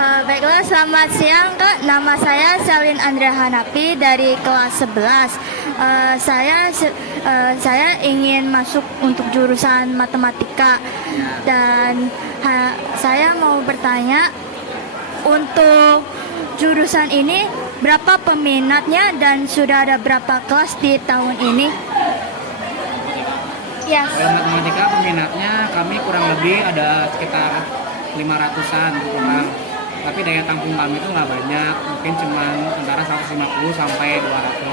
Baiklah, selamat siang Kak. Nama saya Selin Andrea Hanapi dari kelas 11. Saya ingin masuk untuk jurusan matematika dan saya mau bertanya untuk jurusan ini berapa peminatnya dan sudah ada berapa kelas di tahun ini? Yes. Kalau matematika peminatnya kami kurang lebih ada sekitar 500-an orang. Tapi daya tampung kami itu nggak banyak, mungkin cuma antara 150 sampai 200.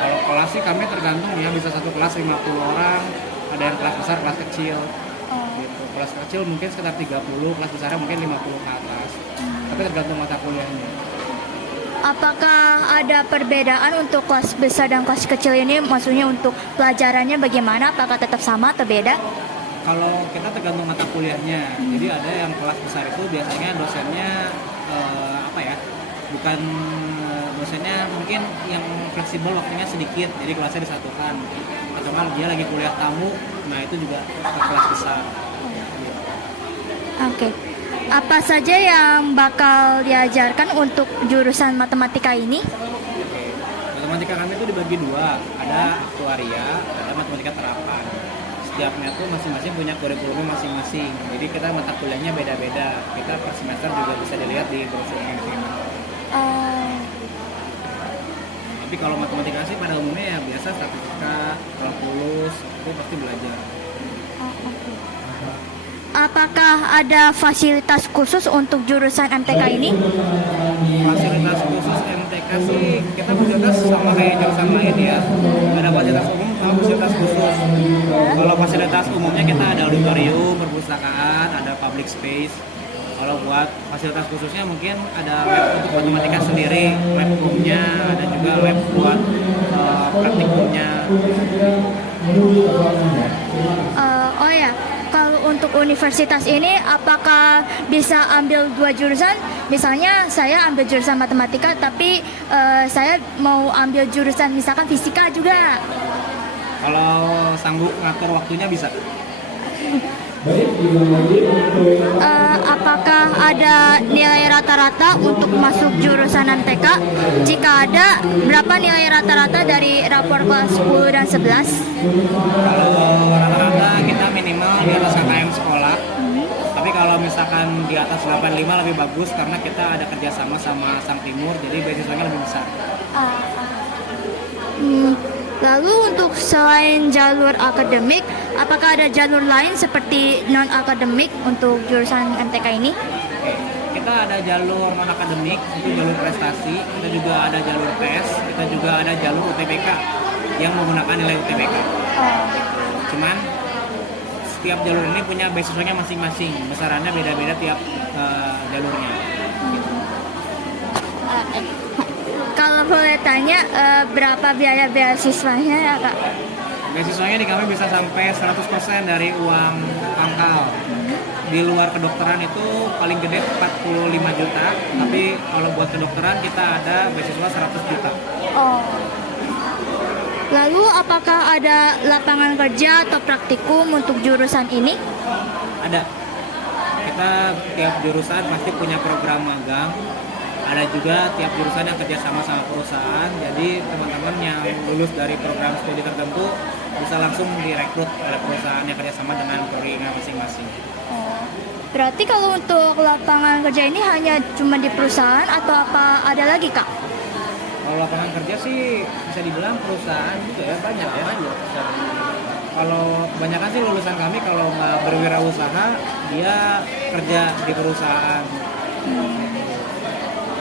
Kalau kelas sih kami tergantung ya, bisa satu kelas 50 orang, ada yang kelas besar, kelas kecil. Gitu. Kelas kecil mungkin sekitar 30, kelas besarnya mungkin 50 ke atas. Tapi tergantung mata kuliahnya. Apakah ada perbedaan untuk kelas besar dan kelas kecil ini? Maksudnya untuk pelajarannya bagaimana? Apakah tetap sama atau beda? Kalau kita tergantung mata kuliahnya, jadi ada yang kelas besar itu biasanya dosennya bukan dosennya mungkin yang fleksibel waktunya sedikit, jadi kelasnya disatukan. Atau kalau dia lagi kuliah tamu, nah itu juga ke kelas besar. Oke. Apa saja yang bakal diajarkan untuk jurusan matematika ini? Oke. Matematika kami itu dibagi dua, ada aktuaria, ada matematika terapan. Setiapnya tuh masing-masing punya kurikulumnya masing-masing. Jadi kita mata kuliahnya beda-beda. Kita per semester juga bisa dilihat di brosurnya di sini. Tapi kalau matematika sih pada umumnya ya biasa statistika, kalkulus, itu pasti belajar. Apakah ada fasilitas khusus untuk jurusan MTK ini? Fasilitas khusus MTK sih kita fasilitas sama kayak jurusan lain ya. Ada fasilitas umum sama fasilitas khusus. Kalau fasilitas umumnya kita ada auditorium, perpustakaan, ada public space. Kalau buat fasilitas khususnya mungkin ada lab untuk matematika sendiri, lab roomnya, ada juga lab buat praktikumnya. Oh ya, kalau untuk universitas ini apakah bisa ambil dua jurusan? Misalnya saya ambil jurusan matematika, tapi saya mau ambil jurusan misalkan fisika juga. Kalau sanggup ngatur waktunya bisa. Apakah ada nilai rata-rata untuk masuk jurusan MTK? Jika ada, berapa nilai rata-rata dari rapor kelas 10 dan 11? Kalau rata-rata kita minimal di atas KKM sekolah. Tapi kalau misalkan di atas 85 lebih bagus karena kita ada kerjasama sama Sang Timur, jadi beasiswanya lebih besar. Lalu untuk selain jalur akademik, apakah ada jalur lain seperti non-akademik untuk jurusan MTK ini? Oke. Kita ada jalur non-akademik, itu jalur prestasi, kita juga ada jalur tes, kita juga ada jalur UTBK yang menggunakan nilai UTBK. Cuman setiap jalur ini punya beasiswanya masing-masing, besarannya beda-beda tiap jalurnya. Kalau boleh tanya, berapa biaya beasiswanya ya Kak? Beasiswanya di kami bisa sampai 100% dari uang pangkal. Di luar kedokteran itu paling gede 45 juta, tapi kalau buat kedokteran kita ada beasiswa 100 juta. Lalu apakah ada lapangan kerja atau praktikum untuk jurusan ini? Ada. Kita tiap jurusan pasti punya program magang. Ada juga tiap jurusan yang kerjasama sama perusahaan. Jadi teman-teman yang lulus dari program studi tertentu bisa langsung direkrut oleh perusahaan yang kerjasama dengan prodinya masing-masing. Berarti kalau untuk lapangan kerja ini hanya cuma di perusahaan atau apa ada lagi Kak? Kalau lapangan kerja sih bisa dibilang perusahaan gitu ya, banyak ya. Kalau kebanyakan sih lulusan kami kalau nggak berwirausaha dia kerja di perusahaan.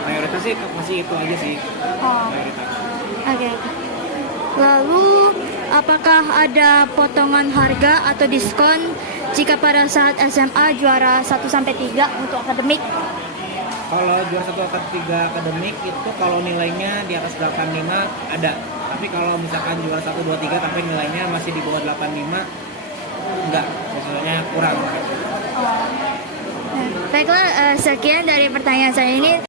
Mayoritas sih masih itu aja sih. Mayoritas. Oke. Lalu apakah ada potongan harga atau diskon jika pada saat SMA juara 1 sampai 3 untuk akademik? Kalau juara 1 atau 3 akademik itu kalau nilainya di atas 85 ada. Tapi kalau misalkan juara 1, 2, 3 tapi nilainya masih di bawah 85 enggak, maksudnya kurang. Baiklah, sekian dari pertanyaan saya ini.